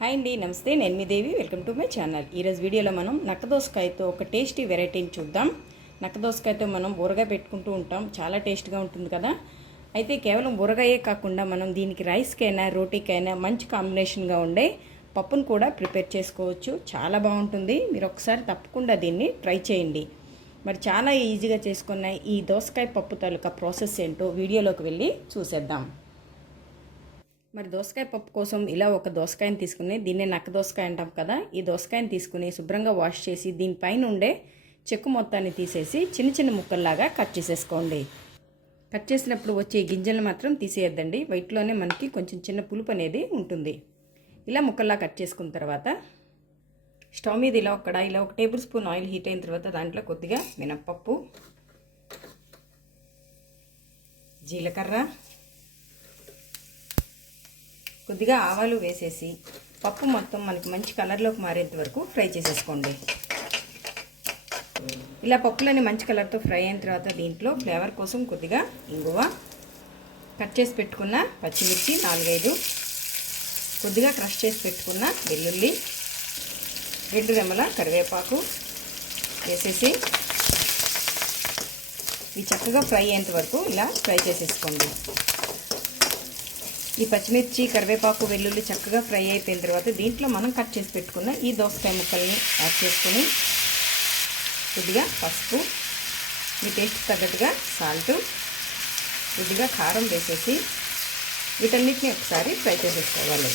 Hi అండి నమస్తే. నేను మీ Devi. Welcome to my channel. ఈరోజు వీడియోలో మనం నక్కదోసకాయతో ఒక టేస్టీ వెరైటీని చూద్దాం. నక్కదోసకాయతో మనం బూరగా పెట్టుకుంటూ ఉంటాం. చాలా టేస్ట్గా ఉంటుంది కదా. అయితే కేవలం ఊరగాయే కాకుండా మనం దీనికి రైస్కైనా రోటీకైనా మంచి కాంబినేషన్గా ఉండే పప్పును కూడా ప్రిపేర్ చేసుకోవచ్చు. చాలా బాగుంటుంది. మీరు ఒకసారి తప్పకుండా దీన్ని ట్రై చేయండి. మరి చాలా ఈజీగా చేసుకున్న ఈ దోసకాయ పప్పు తాలూకా ప్రాసెస్ ఏంటో వీడియోలోకి వెళ్ళి చూసేద్దాం. మరి దోసకాయ పప్పు కోసం ఇలా ఒక దోసకాయని తీసుకుని దీన్నే నక్క దోసకాయ అంటాం కదా ఈ దోసకాయని తీసుకుని శుభ్రంగా వాష్ చేసి దీనిపైన ఉండే చెక్కు మొత్తాన్ని తీసేసి చిన్న చిన్న ముక్కల్లాగా కట్ చేసేసుకోండి. కట్ చేసినప్పుడు వచ్చే గింజలను మాత్రం తీసేయద్దండి. వైట్లోనే మనకి కొంచెం చిన్న పులుపు అనేది ఉంటుంది. ఇలా ముక్కల్లా కట్ చేసుకున్న తర్వాత స్టవ్ మీద ఇలా ఒక ఇలా ఒక టేబుల్ స్పూన్ ఆయిల్ హీట్ అయిన తర్వాత దాంట్లో కొద్దిగా మినప్పప్పు జీలకర్ర కొద్దిగా ఆవాలు వేసేసి పప్పు మొత్తం మనకి మంచి కలర్లోకి మారేంత వరకు ఫ్రై చేసేసుకోండి. ఇలా పప్పులని మంచి కలర్తో ఫ్రై అయిన తర్వాత దీంట్లో ఫ్లేవర్ కోసం కొద్దిగా ఇంగువ కట్ చేసి పెట్టుకున్న పచ్చిమిర్చి నాలుగైదు కొద్దిగా క్రష్ చేసి పెట్టుకున్న వెల్లుల్లి రెండు రెమ్మల కరివేపాకు వేసేసి ఇవి చక్కగా ఫ్రై అయ్యేంత వరకు ఇలా ఫ్రై చేసేసుకోండి. ఈ పచ్చిమిర్చి కరివేపాకు వెల్లుల్లి చక్కగా ఫ్రై అయిపోయిన తర్వాత దీంట్లో మనం కట్ చేసి పెట్టుకున్న ఈ దోసకాయ ముక్కల్ని యాడ్ చేసుకొని కొద్దిగా పసుపు మీ టేస్ట్ తగ్గట్టుగా సాల్ట్ కొద్దిగా కారం వేసేసి వీటన్నిటిని ఒకసారి ఫ్రై చేసేసుకోవాలి.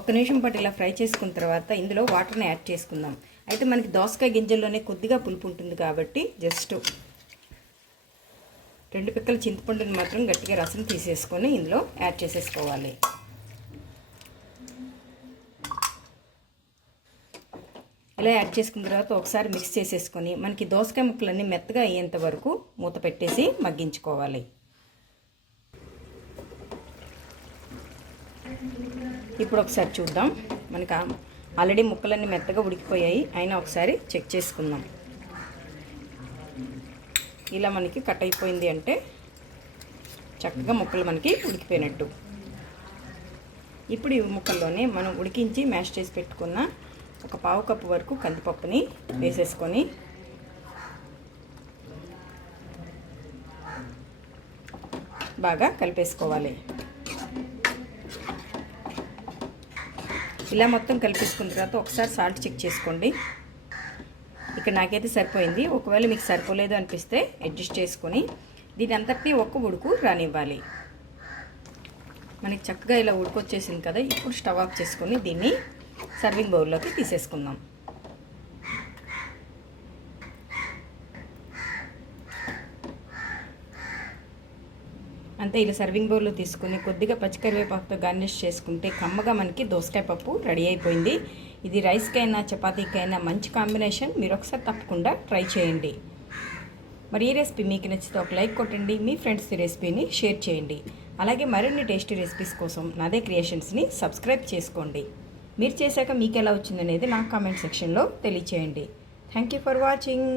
ఒక నిమిషం పాటు ఇలా ఫ్రై చేసుకున్న తర్వాత ఇందులో వాటర్ని యాడ్ చేసుకుందాం. అయితే మనకి దోసకాయ గింజల్లోనే కొద్దిగా పులుపు ఉంటుంది కాబట్టి జస్ట్ రెండు పిక్కల చింతపండుని మాత్రం గట్టిగా రసం తీసేసుకొని ఇందులో యాడ్ చేసేసుకోవాలి. ఇలా యాడ్ చేసుకున్న తర్వాత ఒకసారి మిక్స్ చేసేసుకొని మనకి దోసకాయ ముక్కలన్నీ మెత్తగా అయ్యేంత వరకు మూత పెట్టేసి మగ్గించుకోవాలి. ఇప్పుడు ఒకసారి చూద్దాం. మనకి ఆల్రెడీ ముక్కలన్నీ మెత్తగా ఉడికిపోయాయి. అయినా ఒకసారి చెక్ చేసుకుందాం. ఇలా మనకి కట్ అయిపోయింది అంటే చక్కగా ముక్కలు మనకి ఉడికిపోయినట్టు. ఇప్పుడు ఈ ముక్కల్లోనే మనం ఉడికించి మ్యాష్ చేసి పెట్టుకున్న ఒక పావు కప్పు వరకు కందిపప్పుని వేసేసుకొని బాగా కలిపేసుకోవాలి. ఇలా మొత్తం కలిపేసుకున్న తర్వాత ఒకసారి సాల్ట్ చెక్ చేసుకోండి. ఇక్కడ నాకైతే సరిపోయింది. ఒకవేళ మీకు సరిపోలేదు అనిపిస్తే అడ్జస్ట్ చేసుకొని దీని అంతటి ఒక్క ఉడుకు రానివ్వాలి. మనకి చక్కగా ఇలా ఉడుకొచ్చేసింది కదా ఇప్పుడు స్టవ్ ఆఫ్ చేసుకొని దీన్ని సర్వింగ్ బౌల్లోకి తీసేసుకుందాం. అంతే ఇలా సర్వింగ్ బౌల్లో తీసుకుని కొద్దిగా పచ్చికరివేపాకుతో గార్నిష్ చేసుకుంటే కమ్మగా మనకి దోసకాయ పప్పు రెడీ అయిపోయింది. ఇది రైస్కైనా చపాతీకైనా మంచి కాంబినేషన్. మీరు ఒకసారి తప్పకుండా ట్రై చేయండి. మరి ఈ రెసిపీ మీకు నచ్చితే ఒక లైక్ కొట్టండి మీ ఫ్రెండ్స్ ఈ రెసిపీని షేర్ చేయండి. అలాగే మరిన్ని టేస్టీ రెసిపీస్ కోసం నాదే క్రియేషన్స్ని సబ్స్క్రైబ్ చేసుకోండి. మీరు చేశాక మీకు ఎలా వచ్చిందనేది నా కామెంట్ సెక్షన్లో తెలియచేయండి. Thank you for watching.